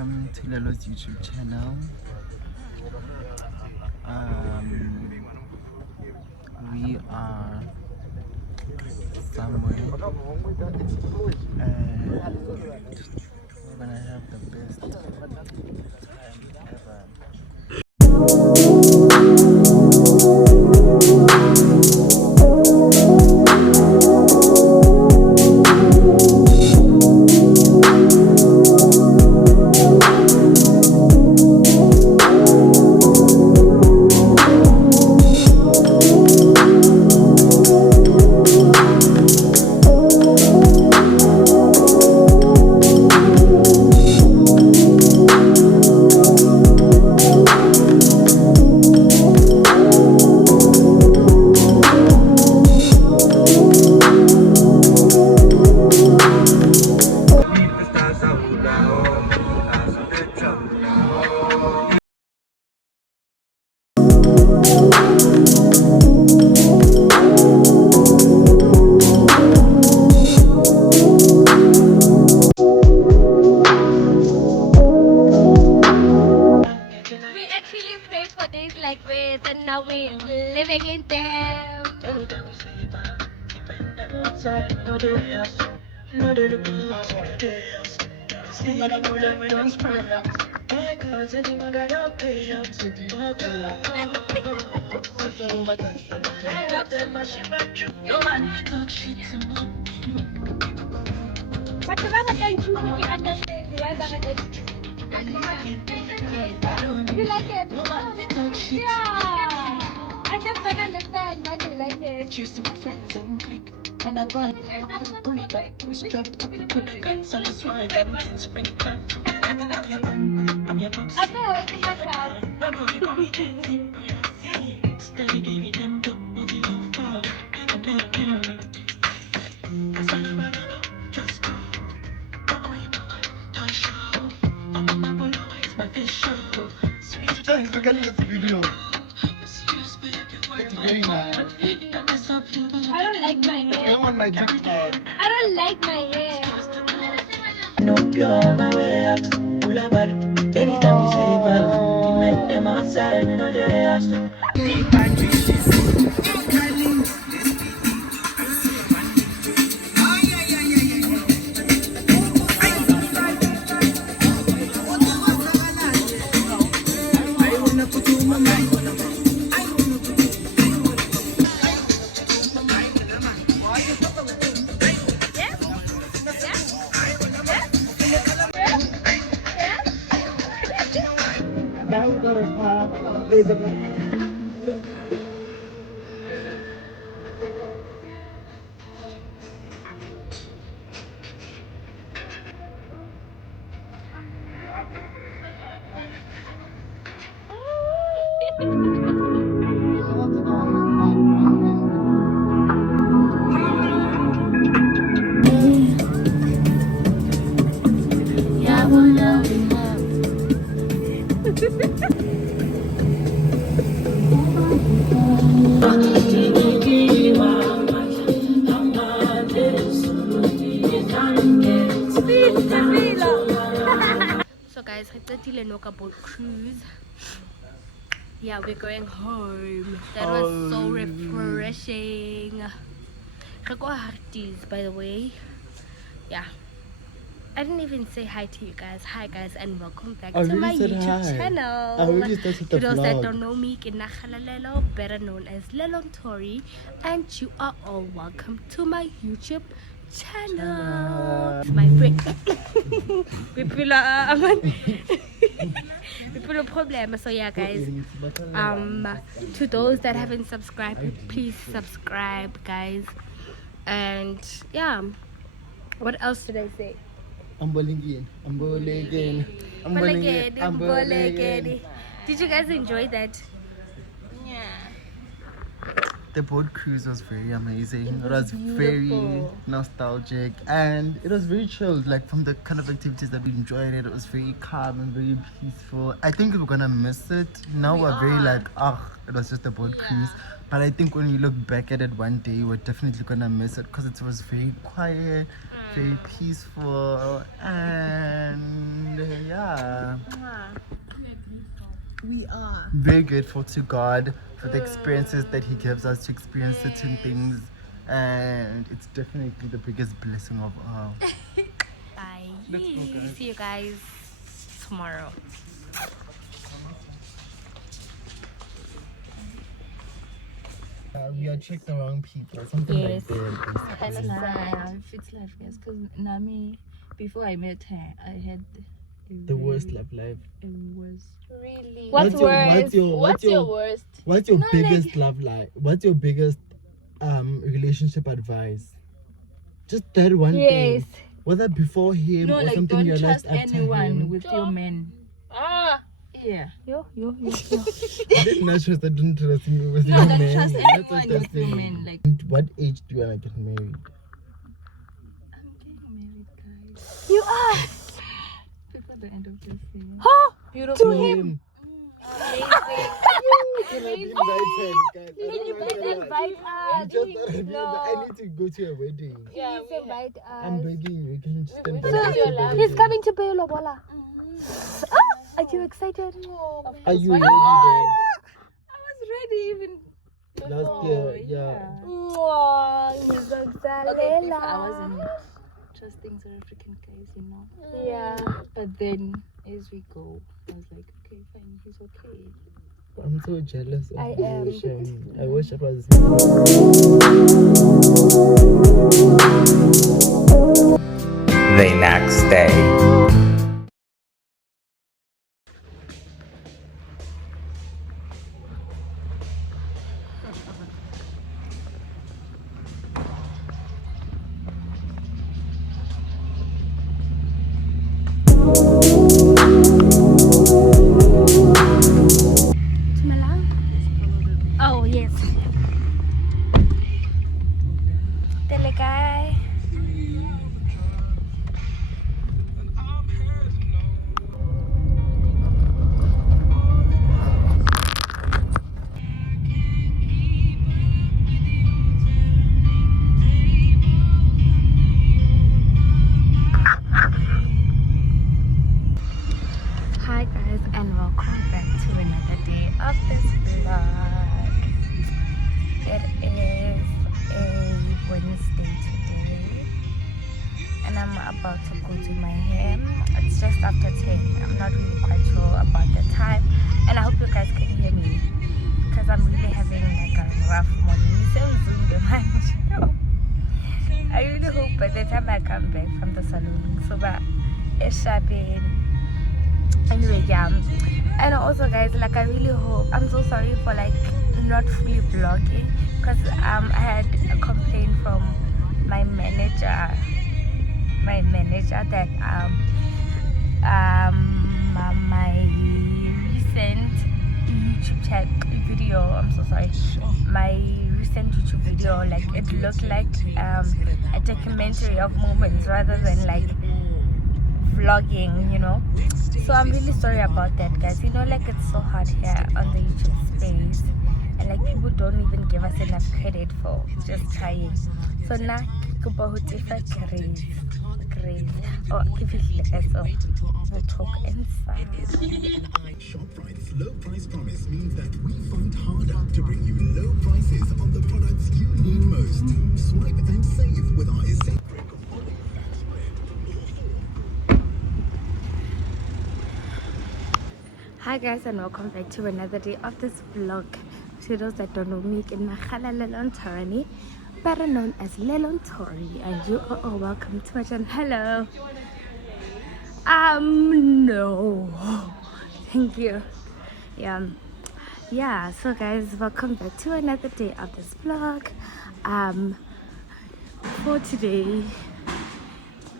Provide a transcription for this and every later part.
welcome to Lelo's YouTube channel. We are somewhere and we're gonna have the best time ever. Like with and now we're living in them. But the other thing you understand, you like it? Yeah. I just don't understand why you like it. Choose to be friends and click. And I run and bring back to strap to put the guns on the swine and spring back. I'm your boss. I feel like it's my house. Steady giving them the movie of power. Just go. Look at this video. It's very nice. I don't like my hair. I want my back. I don't like my hair. No pure my way out. Anytime you say bye, you make them outside and know they ask. So guys, it's a boat cruise. Yeah, we're going home. That was so refreshing. I go Harties, by the way. Yeah. I didn't even say hi to you guys. Hi guys, and welcome back to my YouTube channel. I already started the For those that vlog. don't know me, Lelo, better known as Lelon Tori, and you are all welcome to my YouTube channel. My friend. We pull a problem. So yeah guys, to those that haven't subscribed, please subscribe guys. And yeah, what else should I say? Amboligin. Did you guys enjoy that? Yeah. the boat cruise was very amazing. It was very nostalgic and it was very chilled. Like from the kind of activities that we enjoyed, it was very calm and very peaceful. I think we're gonna miss it. Now we're very like, it was just a boat cruise. But I think when we look back at it one day, we're definitely gonna miss it because it was very quiet, very peaceful, and yeah. We are Very grateful to God for the experiences that He gives us to experience certain things, and it's definitely the biggest blessing of all. Bye. See you guys tomorrow. We attract the wrong people, something Yes. like that. That's sad. It's life, yes. Because Nami, before I met her, I had The worst love life. Really. What's worse? What's your worst? What's your biggest love life? What's your biggest relationship advice? Just that one Yes. thing. Whether before him No, or like something don't you realized trust after anyone him. with your men. Yeah. Yo. I didn't know she was that don't trust me with No, your don't man. trust That's anyone what they're with your saying. men. Like What age do you want to get married? I'm getting married, guys. You are. Before the end of this year. Oh, To him. amazing. Can you guys invite us? I need to go to a wedding. Please invite I'm us. begging you. Can you just invite So, us to the he's wedding? coming to pay Lobola. Are you excited? Are you ready, I was ready even babe? Last year, yeah. Okay, before I wasn't trusting South African guys, you know. Yeah. But then as we go, I was like, okay, fine, he's okay. I'm so jealous of I you, am. Shem. I wish it was The next day. Oh, yes. Telekai. Hi guys, and welcome back to another day of this vlog. It is a Wednesday today and I'm about to go do my hair. It's just after 10. I'm not really quite sure about the time, and I hope you guys can hear me because I'm really having like a rough morning. I really hope by the time I come back from the salon, so that it's shopping. Anyway, yeah, and also guys, like I really hope, I'm so sorry for like not fully vlogging because I had a complaint from my manager that my recent YouTube video, I'm so sorry, my recent YouTube video, like it looked like a documentary of moments rather than like vlogging, you know. So I'm really sorry about that, guys. You know, like it's so hard here on the YouTube space, and like people don't even give us enough credit for just trying. So now crazy or if it's like so we'll talk inside. ShopRite's low price promise means that we fight harder to bring you low prices on the products you need most. Swipe and save with our essential. Hi guys, and welcome back to another day of this vlog. To those that don't know me, in Nakhala Lelon Torani, better known as Lelon Tori, and you are all welcome to my channel. Hello. No. Thank you. Yeah, so guys, welcome back to another day of this vlog. For today,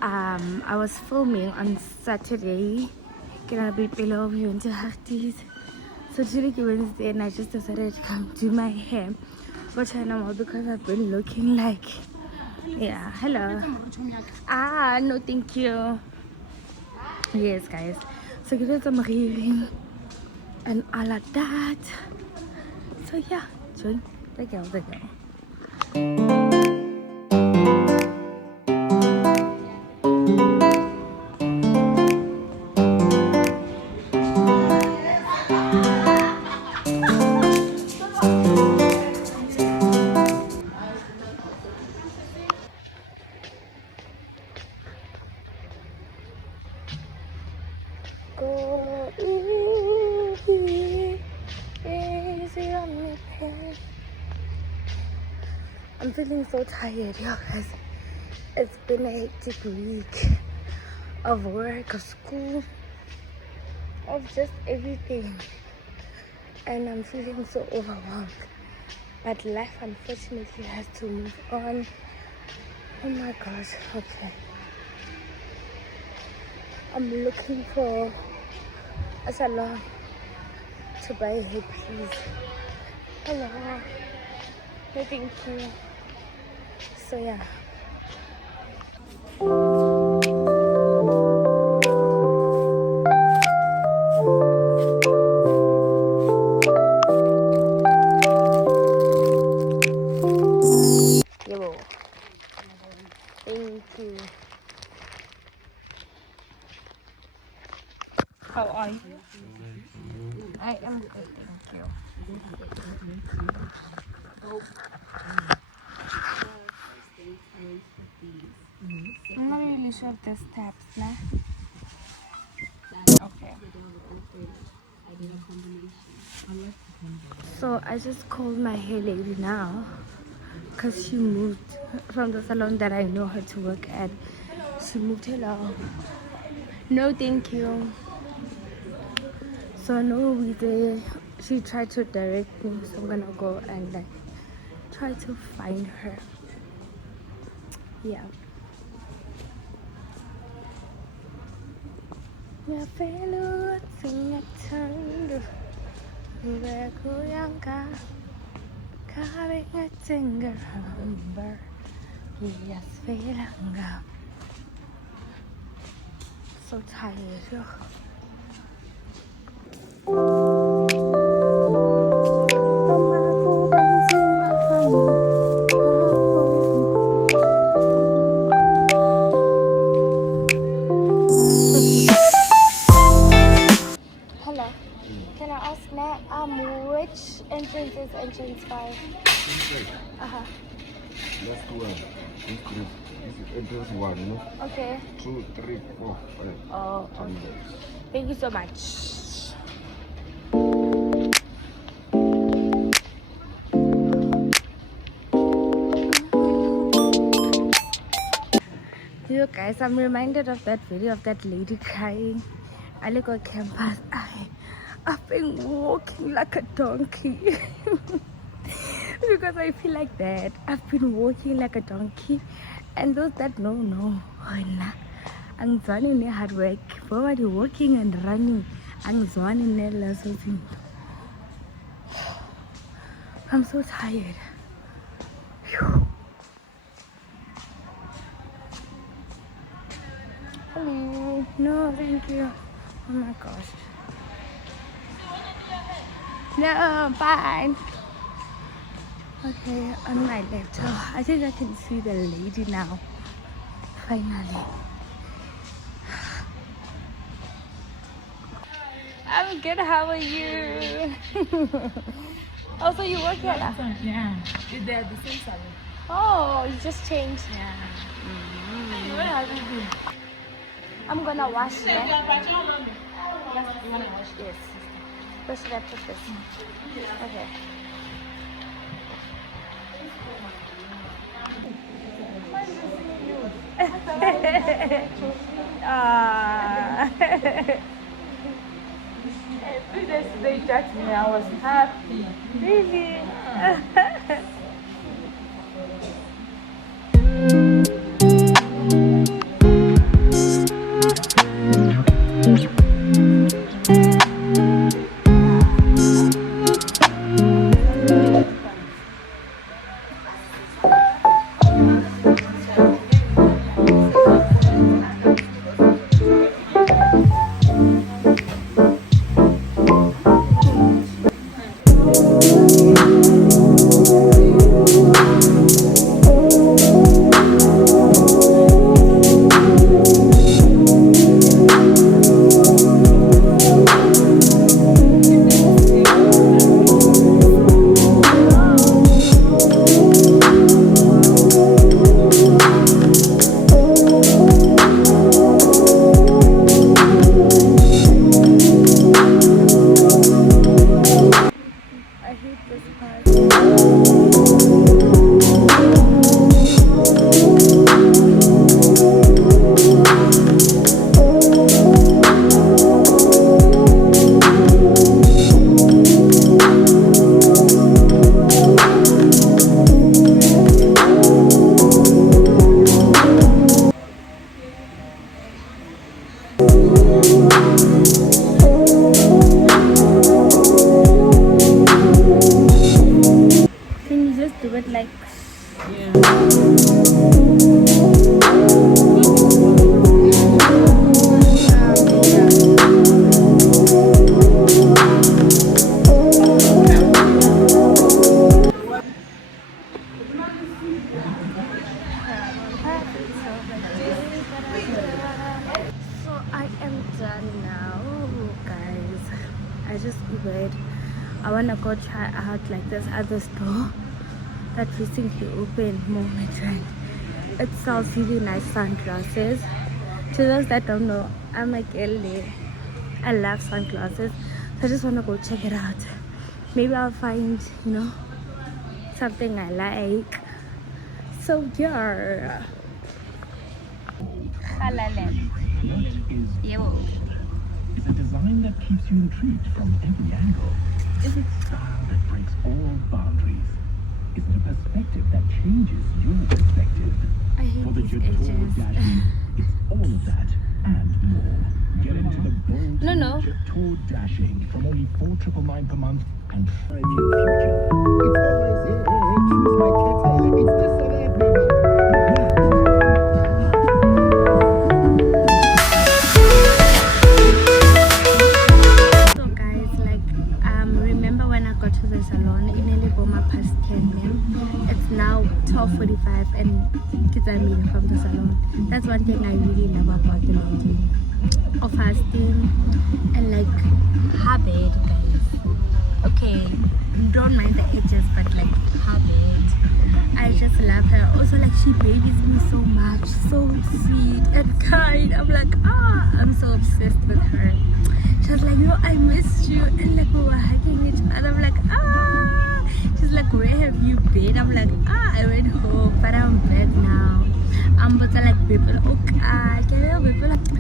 I was filming on Saturday. Gonna be below you into Harties. So today is Wednesday and I just decided to come do my hair. for China because I've been looking like, yeah, hello. No, thank you. Yes, guys. So you did some reading and all of that. So yeah, join the girl. Go easy on me, babe. I'm feeling so tired, y'all, guys. It's been a hectic week of work, of school, of just everything. And I'm feeling so overwhelmed. But life, unfortunately, has to move on. Oh my gosh, okay. I'm looking for a salon to buy a headpiece. Hello. No, thank you. So yeah. Yo. Thank you. How are you? I am good, thank you. I'm not really sure if there's tabs now. Okay. So I just called my hair lady now because she moved from the salon that I know her to work at. She moved. Hello. No, thank you. So no, we did. She tried to direct me, so I'm gonna go and like try to find her. Yeah. Ya fellow sing a tune, Yanka, carrying a singer humber. Yes, Felanga. So tired. Hello. Can I ask now which entrance is entrance 5? Uh-huh. Let's do one. This is entrance 1, you know? Okay. 2, 3, 4, 5. Oh, okay. Thank you so much. You guys, I'm reminded of that video of that lady crying. I look on campus. I've been walking like a donkey. Because I feel like that. I've been walking like a donkey. And those that know, I'm running hard work. Forward walking and running. I'm running. I'm so tired. Phew. Hello. No, thank you. Oh my gosh. No, fine. Okay, on my left. Oh, I think I can see the lady now. Finally. I'm good. How are you? Also, you work here now? Yeah. They're the same salon. Oh, you just changed. Yeah. Where have you been? I'm gonna wash that. Yes. Where should I put this? Okay. Every day they text me, I was happy. Really? said I want to go try out like this other store that recently opened, Moment. It sells really nice sunglasses. To those that don't know, I'm a girl there. I love sunglasses, so I just want to go check it out. Maybe I'll find, something I like. So yeah. Is a design that keeps you intrigued from every angle. Is it style that breaks all boundaries? Is it a perspective that changes your perspective? I hate For the these Jatour edges. Dashing, it's all of that and more. Get into the bold No. Jatour Dashing from only $4,999 per month and drive your future. It's always, choose my kettle. It's the celeb, baby. So guys, remember when I got to the salon, it nearly boma past 10 a.m. It's now 12:45 and kids are meeting from the salon. That's one thing I really love about the lady of fasting and like habit, guys. Okay, don't mind the edges, but like habit. I just love her. Also, like, she babies me so much, so sweet and kind. I'm like, I'm so obsessed with her. She was like, I missed you, and like we were hugging each other. I'm like, she's like, where have you been? I'm like, I went home, but I'm back now. I'm but like people,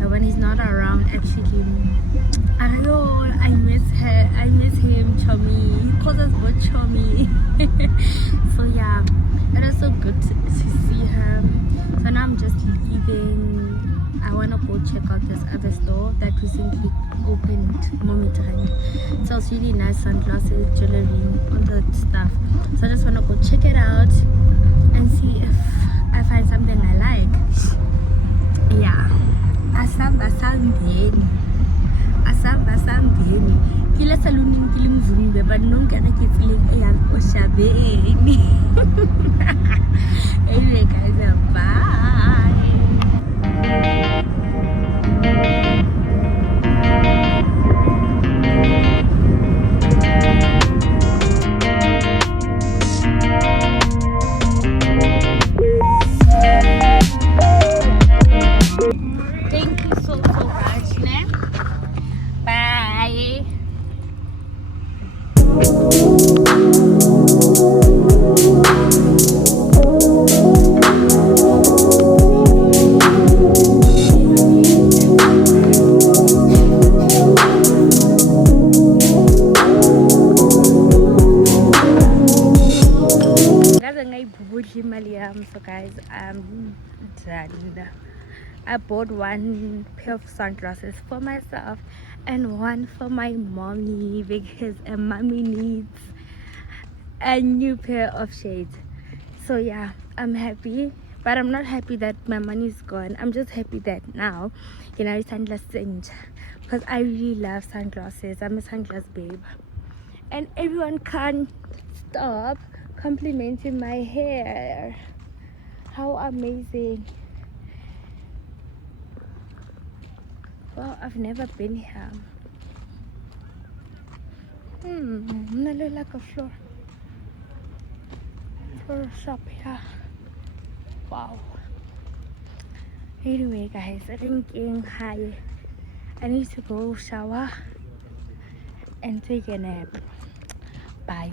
when he's not around, actually, I miss her. I miss him, Chummy. He calls us both Chummy. So yeah, it was so good to see her. So now I'm just leaving. I wanna go check out this other store that recently opened, Momentarily. It sells really nice sunglasses, jewelry, all that stuff. So I just wanna go check it out and see if I find something I like. Yeah. Asamba sambeni. Kila saloon kile mzumbe, but nonke ke feeling eyang oshabeni. Anyway guys, bye. Thank you so much, ne? Bye. So guys, I'm done. I bought one pair of sunglasses for myself and one for my mommy because a mommy needs a new pair of shades. So yeah, I'm happy, but I'm not happy that my money is gone. I'm just happy that now, sunglasses, because I really love sunglasses. I'm a sunglass babe, and everyone can't stop complimenting my hair. How amazing. Well, I've never been here. Like a floor shop here. Wow. Anyway guys, I think I need to go shower and take a nap. Bye.